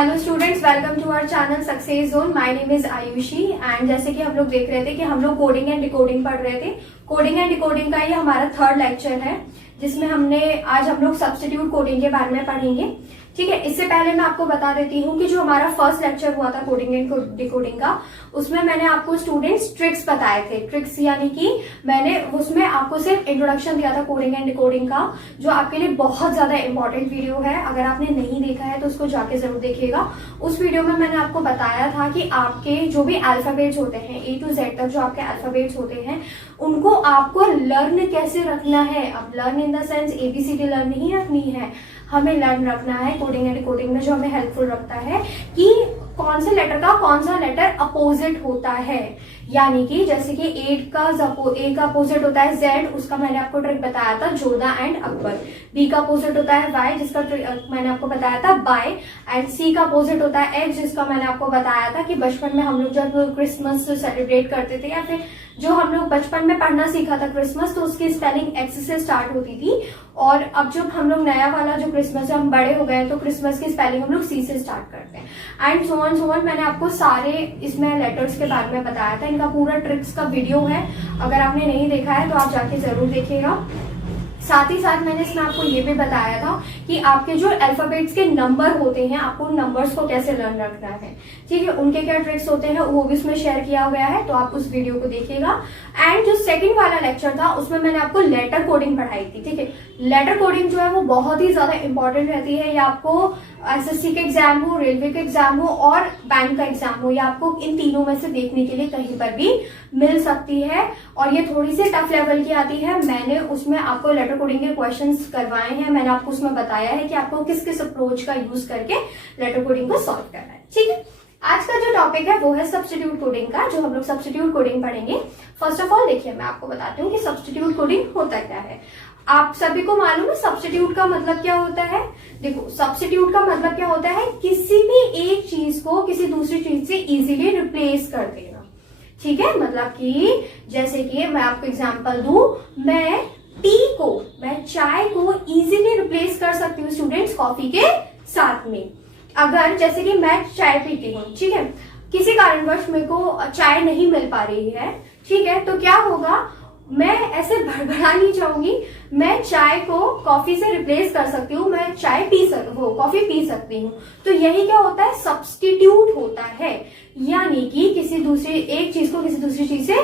Hello students, welcome to our channel success zone. My name is Ayushi and जैसे कि हम लोग देख रहे थे कि हम लोग कोडिंग एंड डिकोडिंग पढ़ रहे थे। कोडिंग एंड डिकोडिंग का ये हमारा थर्ड लेक्चर है, जिसमें आज हम लोग सब्स्टिट्यूट कोडिंग के बारे में पढ़ेंगे। ठीक है, इससे पहले मैं आपको बता देती हूँ कि जो हमारा फर्स्ट लेक्चर हुआ था कोडिंग एंड डिकोडिंग का, उसमें मैंने आपको स्टूडेंट्स ट्रिक्स बताए थे। ट्रिक्स यानी कि मैंने उसमें आपको सिर्फ इंट्रोडक्शन दिया था कोडिंग एंड डिकोडिंग का, जो आपके लिए बहुत ज्यादा इंपॉर्टेंट वीडियो है। अगर आपने नहीं देखा है तो उसको जाके जरूर देखिएगा। उस वीडियो में मैंने आपको बताया था कि आपके जो भी अल्फाबेट्स होते हैं A to Z तक जो आपके अल्फाबेट्स होते हैं, उनको आपको लर्न कैसे रखना है। अब learn in the sense ABCD learn नहीं रखनी है, हमें लर्न रखना है कोडिंग एंड डिकोडिंग में जो हमें हेल्पफुल रखता है कि कौन से लेटर का कौन सा लेटर अपोजिट होता है। यानी कि जैसे कि A का अपोजिट होता है Z, उसका मैंने आपको ट्रिक बताया था जोधा एंड अकबर। B का अपोजिट होता है Y, जिसका मैंने आपको बताया था बाय। एंड C का अपोजिट होता है X, जिसका मैंने आपको बताया था कि बचपन में हम लोग जब क्रिसमस सेलिब्रेट करते थे या फिर जो हम लोग बचपन में पढ़ना सीखा था क्रिसमस, तो उसकी स्पेलिंग X से स्टार्ट होती थी। और अब जब हम लोग नया वाला जो क्रिसमस, जब हम बड़े हो गए तो क्रिसमस की स्पेलिंग हम लोग C से स्टार्ट करते हैं। एंड सो ऑन मैंने आपको सारे इसमें लेटर्स के बारे में बताया था। इनका पूरा ट्रिक्स का वीडियो है, अगर आपने नहीं देखा है तो आप जाके जरूर देखिएगा। साथ ही साथ मैंने इसमें आपको ये भी बताया था कि आपके जो अल्फाबेट्स के नंबर होते हैं, आपको उन नंबर्स को कैसे लर्न रखना है। ठीक है, उनके क्या ट्रिक्स होते हैं वो भी उसमें शेयर किया गया है, तो आप उस वीडियो को देखिएगा। एंड जो सेकंड वाला लेक्चर था उसमें मैंने आपको लेटर कोडिंग पढ़ाई थी। ठीक है, लेटर कोडिंग जो है वो बहुत ही ज्यादा इंपॉर्टेंट रहती है। या आपको SSC का एग्जाम हो, रेलवे का एग्जाम हो और बैंक का एग्जाम हो, या आपको इन तीनों में से देखने के लिए कहीं पर भी मिल सकती है। और ये थोड़ी सी टफ लेवल की आती है। मैंने उसमें आपको लेटर कोडिंग के क्वेश्चंस करवाए हैं, मैंने आपको उसमें बताया है कि आपको किस किस अप्रोच का यूज करके लेटर कोडिंग को सॉल्व करना है। ठीक है, आज का जो टॉपिक है वो है सब्स्टिट्यूट कोडिंग का, जो हम लोग सब्स्टिट्यूट कोडिंग पढ़ेंगे। फर्स्ट ऑफ ऑल देखिए, मैं आपको बताती हूँ कि सब्स्टिट्यूट कोडिंग होता क्या है। आप सभी को मालूम है सब्स्टिट्यूट का मतलब क्या होता है। देखो, सब्स्टिट्यूट का मतलब क्या होता है, किसी भी एक चीज को किसी दूसरी चीज से इजीली रिप्लेस कर देना। ठीक है, मतलब कि जैसे कि मैं आपको एग्जांपल दूं, मैं चाय को इजीली रिप्लेस कर सकती हूँ स्टूडेंट्स कॉफी के साथ में। अगर जैसे कि मैं चाय पीती हूँ, ठीक है, किसी कारणवश मेरे को चाय नहीं मिल पा रही है, ठीक है, तो क्या होगा, मैं ऐसे भड़बड़ा नहीं चाहूंगी, मैं चाय को कॉफी से रिप्लेस कर सकती हूँ, मैं कॉफी पी सकती हूँ। तो यही क्या होता है, सब्स्टिट्यूट होता है। यानी कि एक चीज को किसी दूसरी चीज से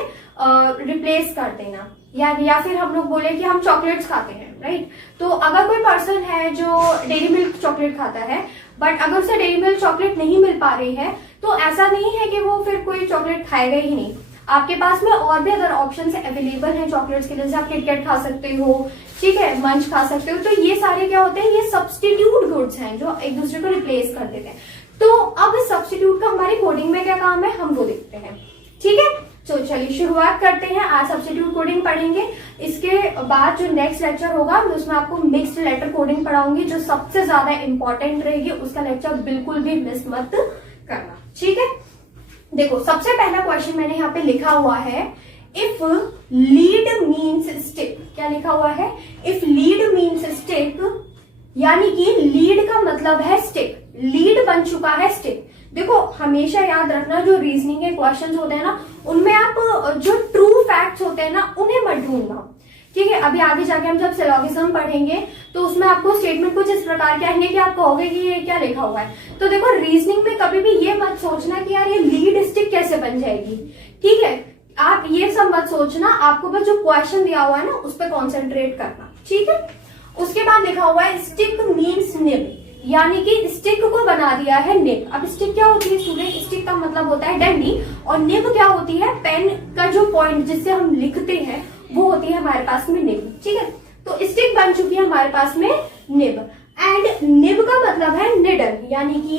रिप्लेस कर देना। या फिर हम लोग बोले कि हम चॉकलेट्स खाते हैं, राइट। तो अगर कोई पर्सन है जो डेयरी मिल्क चॉकलेट खाता है, बट अगर उसे डेयरी मिल्क चॉकलेट नहीं मिल पा रही है, तो ऐसा नहीं है कि वो फिर कोई चॉकलेट खाएगा ही नहीं। आपके पास में और भी अदर ऑप्शंस अवेलेबल हैं चॉकलेट्स के लिए, जैसे आप किटकैट खा सकते हो, ठीक है, मंच खा सकते हो। तो ये सारे क्या होते हैं, ये सब्स्टिट्यूट गुड्स हैं जो एक दूसरे को रिप्लेस कर देते हैं। तो अब इस सब्स्टिट्यूट का हमारी कोडिंग में क्या काम है, हम वो देखते हैं। ठीक है, तो चलिए शुरुआत करते हैं। आज सब्स्टिट्यूट कोडिंग पढ़ेंगे। इसके बाद जो नेक्स्ट लेक्चर होगा मैं उसमें आपको मिक्स्ड लेटर कोडिंग पढ़ाऊंगी, जो सबसे ज्यादा इंपॉर्टेंट रहेगी। उसका लेक्चर बिल्कुल भी मिस मत करना। ठीक है, देखो, सबसे पहला क्वेश्चन मैंने यहाँ पे लिखा हुआ है, इफ लीड मीन्स स्टिक। क्या लिखा हुआ है, इफ लीड मीन्स स्टिक, यानी कि लीड का मतलब है स्टिक, लीड बन चुका है स्टिक। देखो, हमेशा याद रखना, जो रीजनिंग के क्वेश्चंस होते हैं ना, उनमें आप जो ट्रू फैक्ट्स होते हैं ना, उन्हें मत ढूंढना। ठीक है, अभी आगे जाके हम जब सिलोगिज्म पढ़ेंगे तो उसमें आपको स्टेटमेंट कुछ इस प्रकार के आएंगे कि आप कहोगे कि ये क्या लिखा हुआ है। तो देखो, रीजनिंग में कभी भी ये मत सोचना कि यार ये लीड स्टिक कैसे बन जाएगी। ठीक है, आप ये सब मत सोचना, आपको बस जो क्वेश्चन दिया हुआ है ना उस पर कॉन्सेंट्रेट करना। ठीक है, उसके बाद लिखा हुआ है स्टिक मीन्स निब, यानी कि स्टिक को बना दिया है निब। अब स्टिक क्या होती है स्टूडेंट, स्टिक का मतलब होता है डंडी, और निब क्या होती है, पेन का जो पॉइंट जिससे हम लिखते हैं वो होती है हमारे पास में निब। ठीक है, तो स्टिक बन चुकी है हमारे पास में निब। एंड निब का मतलब है निडल, यानी कि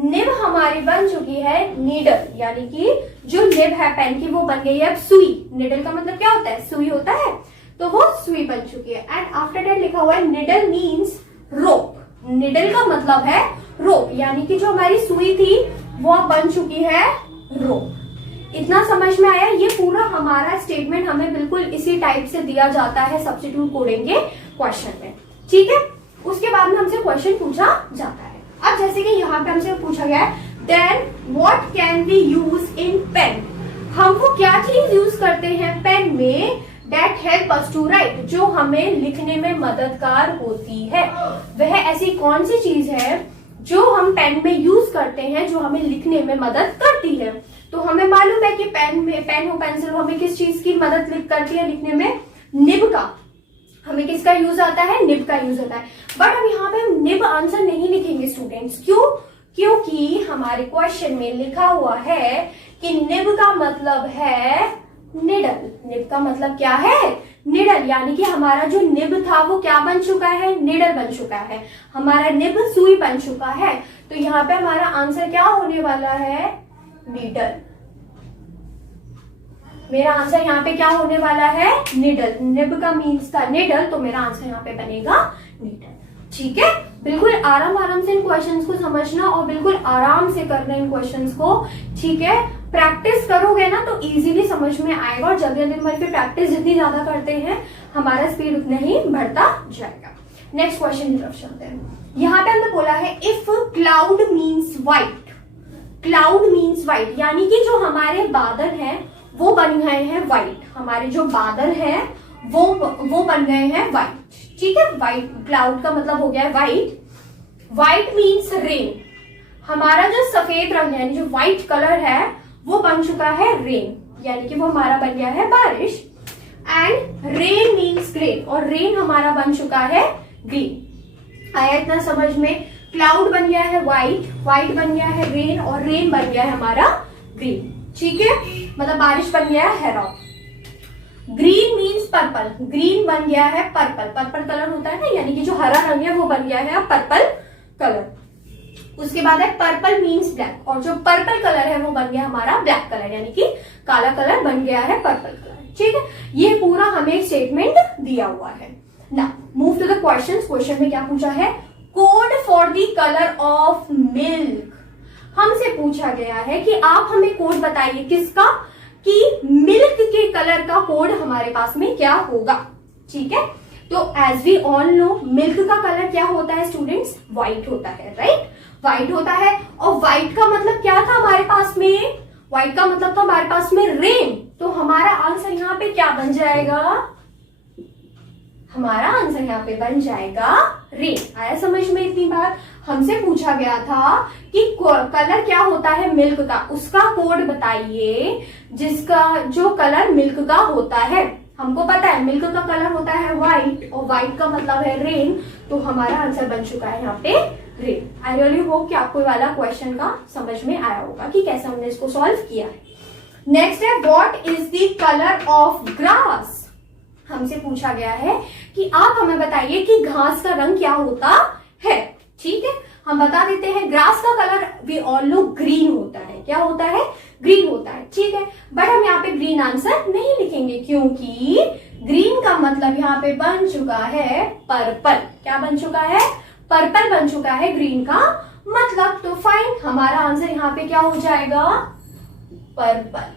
निब हमारी बन चुकी है नीडल, यानी कि जो निब है पेन की वो बन गई है अब सुई। निडल का मतलब क्या होता है, सुई होता है, तो वो सुई बन चुकी है। एंड आफ्टर दैट लिखा हुआ है निडल मीन्स रोप। निडल का मतलब है रोप, यानी कि जो हमारी सुई थी वो बन चुकी है रोप। इतना समझ में आया। ये पूरा हमारा स्टेटमेंट हमें बिल्कुल इसी टाइप से दिया जाता है सब्स्टिट्यूट कोडिंग के क्वेश्चन में। ठीक है, उसके बाद में हमसे क्वेश्चन पूछा जाता है। अब जैसे कि यहाँ पे हमसे पूछा गया है, then what can we use in pen, हम वो क्या चीज यूज करते हैं पेन में, that help us to write, जो हमें लिखने में मददगार होती है। वह ऐसी कौन सी चीज है जो हम पेन में यूज करते हैं जो हमें लिखने में मदद करती है। तो हमें मालूम है कि पेन हो पेंसिल हो, हमें किस चीज की मदद करती है लिखने में, निब का। हमें किसका यूज आता है, निब का यूज होता है। बट अब यहाँ पे हम निब आंसर नहीं लिखेंगे स्टूडेंट्स, क्यों, क्योंकि हमारे क्वेश्चन में लिखा हुआ है कि निब का मतलब है निडल। निब का मतलब क्या है, निडल, यानी कि हमारा जो निब था वो क्या बन चुका है, निडल बन चुका है। हमारा निब सुई बन चुका है। तो यहाँ पे हमारा आंसर क्या होने वाला है, नीडल। मेरा आंसर यहाँ पे क्या होने वाला है, निडल। निब का मीन्स था निडल, तो मेरा आंसर यहाँ पे बनेगा निडल। ठीक है, बिल्कुल आराम से इन क्वेश्चंस को समझना और बिल्कुल आराम से करना इन क्वेश्चंस को। ठीक है, प्रैक्टिस करोगे ना तो इजीली समझ में आएगा, और जल्दी जल्दी हमारी प्रैक्टिस जितनी ज्यादा करते हैं हमारा स्पीड उतना ही बढ़ता जाएगा। नेक्स्ट क्वेश्चन की तरफ चलते हैं। यहाँ पे हमने बोला है if cloud means white, cloud means white, यानी कि जो हमारे बादल हैं वो बन गए हैं व्हाइट। हमारे जो बादल हैं वो बन गए हैं व्हाइट। ठीक है, व्हाइट, क्लाउड का मतलब हो गया है व्हाइट। व्हाइट मीन्स रेन, हमारा जो सफेद रंग है, जो व्हाइट कलर है वो बन चुका है रेन, यानी कि वो हमारा बन गया है बारिश। एंड रेन मीन्स ग्रीन, और रेन हमारा बन चुका है ग्रीन। आया इतना समझ में, क्लाउड बन गया है व्हाइट, व्हाइट बन गया है रेन, और रेन बन गया है हमारा ग्रीन। ठीक है, मतलब बारिश बन गया है Hera. Green means purple, green बन गया है पर्पल, पर्पल कलर होता है ना, यानी कि जो हरा रंग है वो बन गया है पर्पल कलर। उसके बाद है पर्पल मीन्स ब्लैक, और जो पर्पल कलर है वो बन गया हमारा ब्लैक कलर, यानी कि काला कलर बन गया है पर्पल कलर। ठीक है, ये पूरा हमें स्टेटमेंट दिया हुआ है। ना move to the question. Question में क्या पूछा है, code for the colour of milk. हमसे पूछा गया है कि आप हमें कोड बताइए किसका, कि मिल्क के कलर का कोड हमारे पास में क्या होगा। ठीक है, तो as we all know milk का कलर क्या होता है स्टूडेंट्स, व्हाइट होता है, राइट, व्हाइट होता है। और व्हाइट का मतलब क्या था हमारे पास में, व्हाइट का मतलब था हमारे पास में रेन। तो हमारा आंसर यहाँ पे क्या बन जाएगा, हमारा आंसर यहाँ पे बन जाएगा रेन। आया समझ में इतनी बात। हमसे पूछा गया था कि कलर क्या होता है मिल्क का, उसका कोड बताइए जिसका जो कलर मिल्क का होता है। हमको पता है मिल्क का कलर होता है व्हाइट, और व्हाइट का मतलब है रेन, तो हमारा आंसर बन चुका है यहाँ पे रेन। आई रियली होप कि आपको वाला क्वेश्चन का समझ में आया होगा कि कैसे हमने इसको सॉल्व किया है। नेक्स्ट है what is the colour of grass. हमसे पूछा गया है कि आप हमें बताइए कि घास का रंग क्या होता है। ठीक है, हम बता देते हैं ग्रास का colour we all know green होता है। क्या होता है, ग्रीन होता है। ठीक है, बट हम यहाँ पे ग्रीन आंसर नहीं लिखेंगे, क्योंकि ग्रीन का मतलब यहाँ पे बन चुका है पर्पल। क्या बन चुका है, पर्पल बन चुका है ग्रीन का मतलब। तो फाइन, हमारा आंसर यहाँ पे क्या हो जाएगा, पर्पल।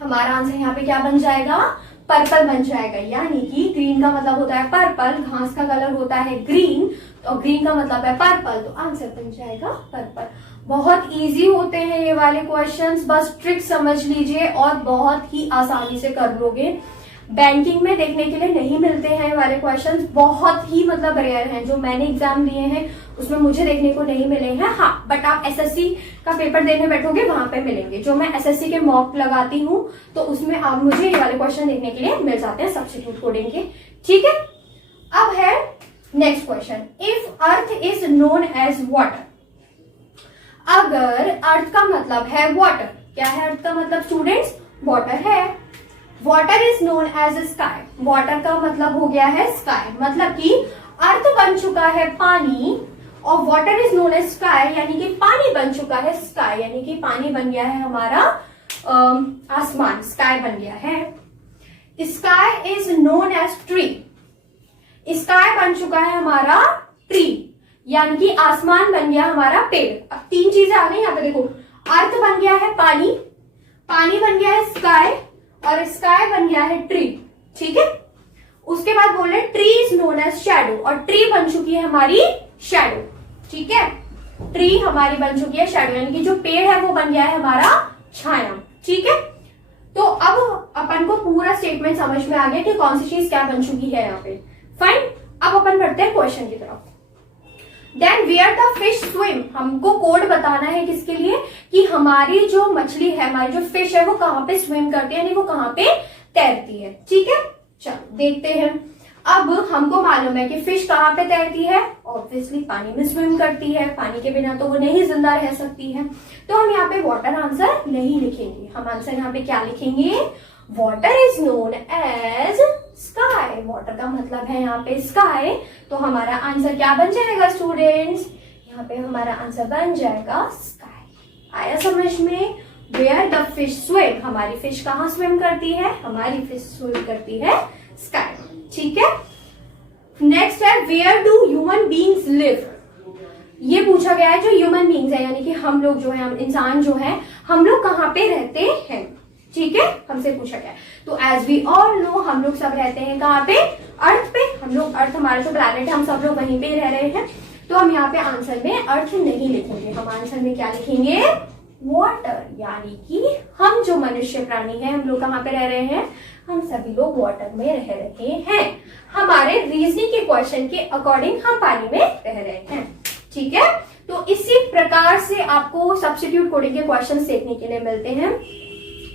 हमारा आंसर यहाँ पे क्या बन जाएगा, पर्पल बन जाएगा। यानी कि ग्रीन का मतलब होता है पर्पल, घास का कलर होता है ग्रीन, तो ग्रीन का मतलब है पर्पल, तो आंसर बन जाएगा पर्पल। बहुत इजी होते हैं ये वाले क्वेश्चंस, बस ट्रिक समझ लीजिए और बहुत ही आसानी से कर लोगे। बैंकिंग में देखने के लिए नहीं मिलते हैं ये वाले क्वेश्चंस, बहुत ही मतलब रेयर हैं। जो मैंने एग्जाम दिए हैं उसमें मुझे देखने को नहीं मिले हैं। हाँ, बट आप एसएससी का पेपर देने बैठोगे वहां पे मिलेंगे। जो मैं एसएससी के मॉक लगाती हूँ तो उसमें आप मुझे ये वाले क्वेश्चन देखने के लिए मिल जाते हैं सब्स्टिट्यूट कोडिंग के। ठीक है, अब है next question, if earth is known as water. अगर अर्थ का मतलब है वाटर, क्या है अर्थ का मतलब स्टूडेंट्स, वाटर है। Water is known as sky, water का मतलब हो गया है स्काई, मतलब कि अर्थ बन चुका है पानी और water is known as sky, यानी कि पानी बन चुका है स्काई, यानी कि पानी बन गया है हमारा आसमान, स्काई बन गया है। Sky is known as tree, sky बन चुका है हमारा ट्री, यानी कि आसमान बन गया हमारा पेड़। अब तीन चीजें आ गई यहाँ पे देखो, अर्थ बन गया है पानी, पानी बन गया है स्काई, और स्काई बन गया है ट्री। ठीक है, उसके बाद बोल रहे tree is known as shadow, और ट्री बन चुकी है हमारी शैडो। ठीक है। ट्री हमारी बन चुकी है शैडो, यानी कि जो पेड़ है वो बन गया है हमारा छाया, ठीक है। तो अब अपन को पूरा स्टेटमेंट समझ में आ गया कि कौन सी चीज क्या बन चुकी है यहाँ पे। फाइन, अब अपन बढ़ते हैं क्वेश्चन की तरफ। Then where the fish swim, हमको कोड बताना है किसके लिए, कि हमारी जो मछली है, हमारी जो फिश है वो कहाँ पे स्विम करती है, यानी वो कहाँ पे तैरती है, ठीक है। चलो देखते हैं। अब हमको मालूम है कि फिश कहाँ पे तैरती है, ऑब्वियसली पानी में स्विम करती है, पानी के बिना तो वो नहीं जिंदा रह सकती है। तो हम यहाँ पे वाटर आंसर नहीं लिखेंगे, हम आंसर यहाँ पे क्या लिखेंगे, water is known as sky, water का मतलब है यहाँ पे स्काई। तो हमारा आंसर क्या बन जाएगा स्टूडेंट्स, यहाँ पे हमारा आंसर बन जाएगा स्काई। आया समझ में। वेयर द फिश स्विम, हमारी फिश कहाँ स्विम करती है, हमारी फिश स्विम करती है स्काई, ठीक है। नेक्स्ट है where do human beings live, ये पूछा गया है जो ह्यूमन बींग्स है, यानी कि हम लोग जो है, हम इंसान जो है, हम लोग कहाँ पे रहते हैं, ठीक है, हमसे पूछा गया है। तो एज वी ऑल नो हम लोग सब रहते हैं कहाँ पे, अर्थ पे। हम लोग अर्थ, हमारा जो प्लैनेट है, हम सब लोग वहीं पे रह रहे हैं। तो हम यहाँ पे आंसर में अर्थ नहीं लिखेंगे, हम आंसर में क्या लिखेंगे, वाटर, यानी कि हम जो मनुष्य प्राणी है, हम लोग कहाँ पे रह रहे हैं, हम सभी लोग वाटर में रह रहे हैं। हमारे रीजनिंग के क्वेश्चन के अकॉर्डिंग हम पानी में रह रहे हैं, ठीक है। तो इसी प्रकार से आपको सब्स्टिट्यूट कोडिंग के क्वेश्चंस देखने के लिए मिलते हैं।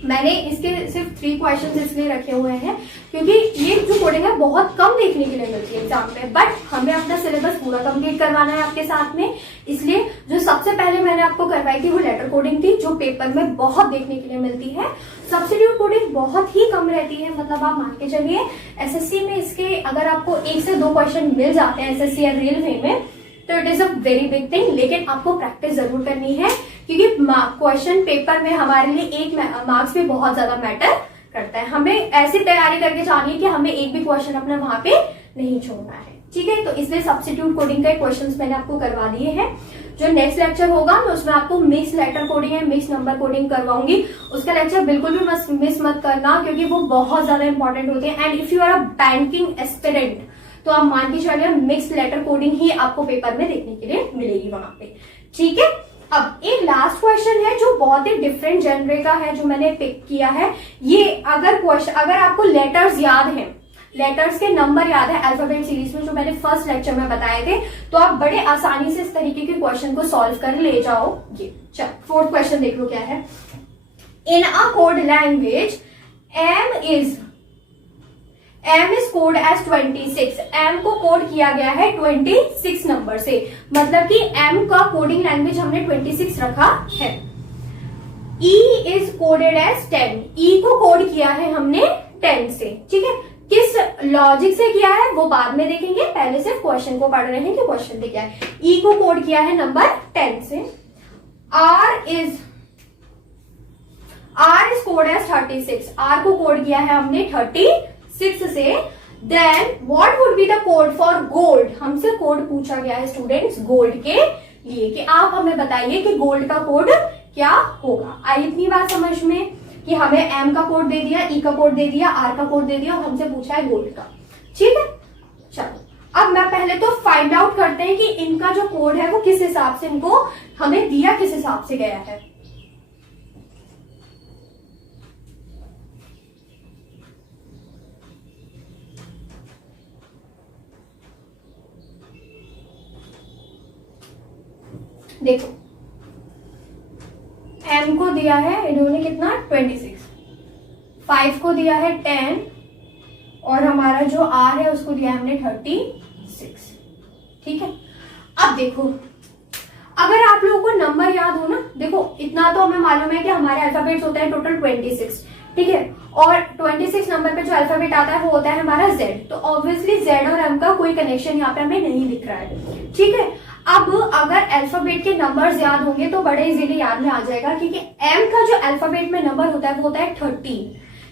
मैंने इसके सिर्फ 3 क्वेश्चंस इसलिए रखे हुए हैं क्योंकि ये जो कोडिंग है बहुत कम देखने के लिए मिलती है एग्जाम में, बट हमें अपना सिलेबस पूरा कंप्लीट करवाना है आपके साथ में। इसलिए जो सबसे पहले मैंने आपको करवाई थी वो लेटर कोडिंग थी, जो पेपर में बहुत देखने के लिए मिलती है। सब्स्टिट्यूट कोडिंग बहुत ही कम रहती है, मतलब आप मान के चलिए एसएससी में इसके अगर आपको 1 से 2 क्वेश्चन मिल जाते हैं एसएससी या रेलवे में, तो it is a very big thing. लेकिन आपको प्रैक्टिस जरूर करनी है क्योंकि क्वेश्चन पेपर में हमारे लिए 1 मार्क्स भी बहुत ज्यादा मैटर करता है। हमें ऐसी तैयारी करके जानी है कि हमें एक भी क्वेश्चन अपना वहां पे नहीं छोड़ना है, ठीक है। तो इसलिए सब्स्टिट्यूट कोडिंग के क्वेश्चंस मैंने आपको करवा दिए हैं। जो नेक्स्ट लेक्चर होगा मैं उसमें आपको मिक्स लेटर कोडिंग है, मिक्स नंबर कोडिंग करवाऊंगी। उसका लेक्चर बिल्कुल भी मिस मत करना क्योंकि वो बहुत ज्यादा इंपॉर्टेंट होते हैं। And if you are a banking aspirant तो आप मान के चलिए मिक्स लेटर कोडिंग ही आपको पेपर में देखने के लिए मिलेगी वहां पे, ठीक है। अब एक लास्ट क्वेश्चन है जो बहुत ही डिफरेंट जनरे का है, जो मैंने पिक किया है। ये अगर आपको लेटर्स याद हैं, लेटर्स के नंबर याद है अल्फाबेट सीरीज में जो मैंने फर्स्ट लेक्चर में बताए थे, तो आप बड़े आसानी से इस तरीके के क्वेश्चन को सॉल्व कर ले जाओगे। चल 4th क्वेश्चन देख लो क्या है। In a code language M is code as 26, M को कोड किया गया है 26 नंबर से, मतलब कि M का कोडिंग लैंग्वेज हमने 26 रखा है। E is coded as 10, E को कोड किया है हमने 10 से, ठीक है। किस लॉजिक से किया है वो बाद में देखेंगे, पहले सिर्फ क्वेश्चन को पढ़ रहे हैं कि क्वेश्चन में क्या है। E को कोड किया है नंबर 10 से। R is coded as 36, R को कोड किया है हमने 36 से। Then what would be the code for gold, हमसे कोड पूछा गया है स्टूडेंट्स गोल्ड के लिए कि आप हमें बताइए कि गोल्ड का कोड क्या होगा। आई इतनी बात समझ में कि हमें M का कोड दे दिया, E का कोड दे दिया, R का कोड दे दिया और हमसे पूछा है गोल्ड का, ठीक है। चलो अब मैं पहले तो फाइंड आउट करते हैं कि इनका जो कोड है वो किस हिसाब से इनको हमें दिया, किस हिसाब से गया है। देखो M को दिया है इन्होंने कितना 26, 5 को दिया है 10 और हमारा जो R है उसको दिया है हमने 36, ठीक है। अब देखो अगर आप लोगों को नंबर याद हो ना, देखो इतना तो हमें मालूम है कि हमारे अल्फाबेट्स होते हैं टोटल 26, ठीक है। और 26 नंबर पे जो अल्फाबेट आता है वो होता है हमारा Z, तो ऑब्वियसली Z और M का कोई कनेक्शन यहाँ पे हमें नहीं दिख रहा है, ठीक है। अब अगर अल्फाबेट के नंबर्स याद होंगे तो बड़े इजीली याद में आ जाएगा क्योंकि M का जो अल्फाबेट में नंबर होता है वो होता है 13,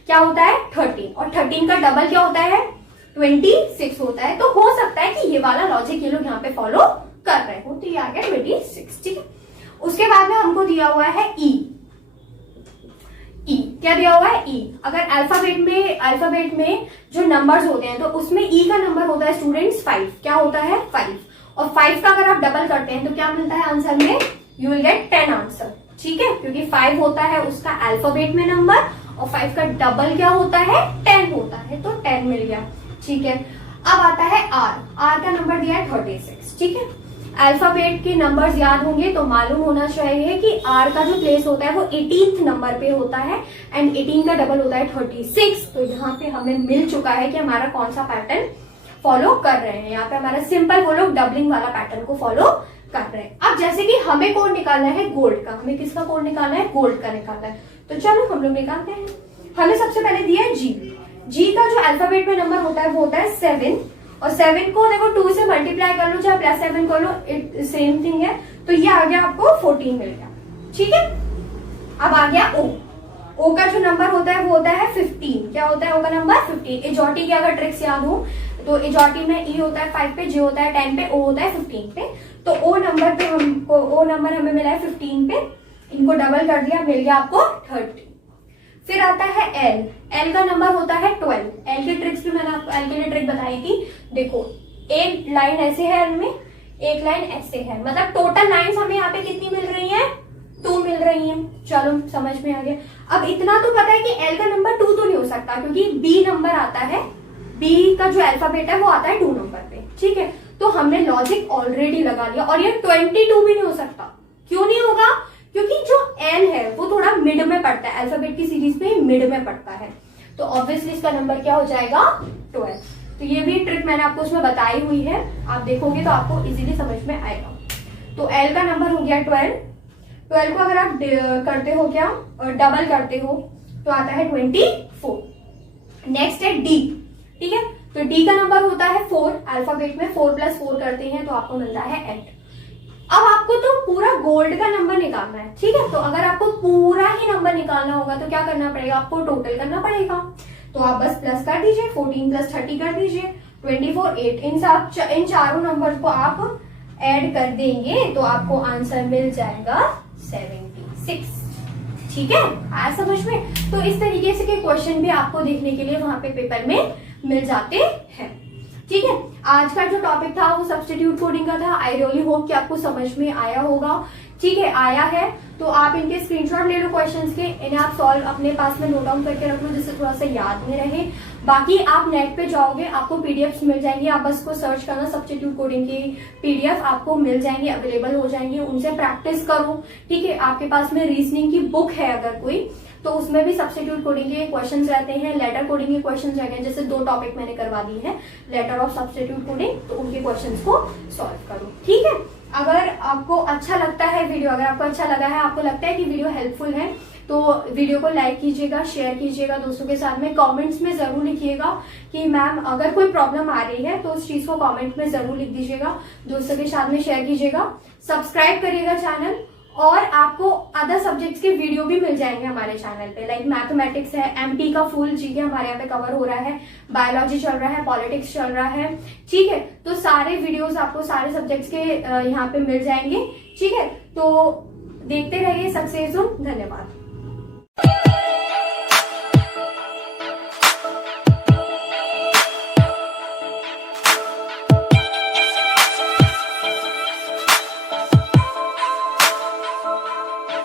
क्या होता है 13, और 13 का डबल क्या होता है 26 होता है। तो हो सकता है कि ये वाला लॉजिक ये लोग यहाँ पे फॉलो कर रहे हो, तो ये आ गया 26, ठीक है। उसके बाद में हमको दिया हुआ है E, क्या दिया हुआ है E। अगर अल्फाबेट में जो नंबर्स होते हैं तो उसमें E का नंबर होता है स्टूडेंट्स 5, क्या होता है 5। और 5 का अगर आप डबल करते हैं तो क्या मिलता है आंसर में, यू विल गेट 10 आंसर। ठीक है, क्योंकि 5 होता है उसका अल्फाबेट में नंबर और 5 का डबल क्या होता है, 10 होता है, तो 10 मिल गया। ठीक है, अब आता है आर का नंबर दिया है 36। ठीक है, अल्फाबेट के नंबर्स याद होंगे तो मालूम होना चाहिए कि आर का जो प्लेस होता है वो 18th नंबर पे होता है एंड 18 का डबल होता है 36। तो यहाँ पे हमें मिल चुका है कि हमारा कौन सा पैटर्न फॉलो कर रहे हैं। यहाँ पे हमारा सिंपल वो लोग डबलिंग वाला पैटर्न को फॉलो कर रहे हैं। अब जैसे कि हमें कोड निकालना है गोल्ड का, हमें किसका कोड निकालना है, गोल्ड का निकालना है। तो चलो हम लोग निकालते हैं। हमें सबसे पहले दिया है जी का जो अल्फाबेट में नंबर होता है वो होता है 7 और 7 को देखो 2 से मल्टीप्लाई कर लो चाहे +7 कर लो, सेम थिंग है। तो ये आ गया आपको 14 मिल गया। ठीक है, अब आ गया ओ का जो नंबर होता है वो होता है 15। क्या होता है ओ का नंबर, 15। इजॉटी की अगर ट्रिक्स याद हो तो इजॉटी में ई होता है 5 पे, जे होता है 10 पे, ओ होता है 15 पे। तो ओ नंबर पे हमको ओ नंबर हमें मिला है 15 पे, इनको डबल कर दिया, मिल गया आपको 30। फिर आता है एल का नंबर होता है 12। एल की ट्रिक्स भी मैंने आपको एल के लिए ट्रिक बताई थी। देखो एक लाइन ऐसे है, एल में एक लाइन ऐसे है, मतलब टोटल लाइंस हमें यहाँ पे कितनी मिल रही है, 2 मिल रही है। चलो समझ में आ गया। अब इतना तो पता है कि एल का नंबर 2 तो नहीं हो सकता क्योंकि बी नंबर आता है, बी का जो अल्फाबेट है वो आता है 2 नंबर पे। ठीक है, तो हमने लॉजिक ऑलरेडी लगा लिया। और ये 22 भी नहीं हो सकता। क्यों नहीं होगा, क्योंकि जो एल है वो थोड़ा मिड में पड़ता है, अल्फाबेट की सीरीज में मिड में पड़ता है। तो ऑब्वियसली इसका नंबर क्या हो जाएगा, 12। तो ये भी ट्रिक मैंने आपको उसमें बताई हुई है, आप देखोगे तो आपको इजीली समझ में आएगा। तो एल का नंबर हो गया 12। 12 को अगर आप करते हो क्या, डबल करते हो तो आता है 24। नेक्स्ट है डी। ठीक है, तो डी का नंबर होता है 4, अल्फाबेट में 4 + 4 करते हैं तो आपको मिलता है 8। अब आपको तो पूरा गोल्ड का नंबर निकालना है। ठीक है, तो अगर आपको पूरा ही नंबर निकालना होगा तो क्या करना पड़ेगा, आपको टोटल करना पड़ेगा। तो आप बस प्लस कर दीजिए, 14 + 30 कर दीजिए, 24, 8। इन चारों नंबर को आप ऐड कर देंगे तो आपको आंसर मिल जाएगा 76। ठीक है, आया समझ में। तो इस तरीके से के क्वेश्चन भी आपको देखने के लिए वहां पे पेपर में मिल जाते हैं। ठीक है, आज का जो टॉपिक था वो सब्स्टिट्यूट कोडिंग का था। आई रियली होप कि आपको समझ में आया होगा। ठीक है, आया है तो आप इनके स्क्रीनशॉट ले लो क्वेश्चंस के, इन्हें आप सॉल्व अपने पास में नोट डाउन करके रख लो जिससे थोड़ा सा याद में रहे। बाकी आप नेट पे जाओगे, आपको पीडीएफ्स मिल जाएंगी, आप बस को सर्च करना, सब्स्टिट्यूट कोडिंग की पीडीएफ आपको मिल जाएंगी, अवेलेबल हो जाएंगी, उनसे प्रैक्टिस करो। ठीक है, आपके पास में रीजनिंग की बुक है अगर कोई, तो उसमें भी सब्स्टिट्यूट कोडिंग के क्वेश्चंस रहते हैं, लेटर कोडिंग के क्वेश्चंस रहते हैं। जैसे 2 टॉपिक मैंने करवा दी है, लेटर ऑफ सब्स्टिट्यूट कोडिंग, तो उनके क्वेश्चंस को सॉल्व करो। ठीक है, अगर आपको अच्छा लगता है वीडियो, अगर आपको अच्छा लगा है, आपको लगता है कि वीडियो हेल्पफुल है, तो वीडियो को लाइक कीजिएगा, शेयर कीजिएगा दोस्तों के साथ में। कमेंट्स में जरूर लिखिएगा कि मैम अगर कोई प्रॉब्लम आ रही है तो उस चीज को कमेंट में जरूर लिख दीजिएगा, दोस्तों के साथ में शेयर कीजिएगा, सब्सक्राइब करिएगा चैनल। और आपको अदर सब्जेक्ट्स के वीडियो भी मिल जाएंगे हमारे चैनल पे, लाइक मैथमेटिक्स है, एमपी का फुल जीके हमारे यहाँ पे कवर हो रहा है, बायोलॉजी चल रहा है, पॉलिटिक्स चल रहा है। ठीक है, तो सारे वीडियोस आपको सारे सब्जेक्ट्स के यहाँ पे मिल जाएंगे। ठीक है, तो देखते रहिए सक्सेस जोन। धन्यवाद।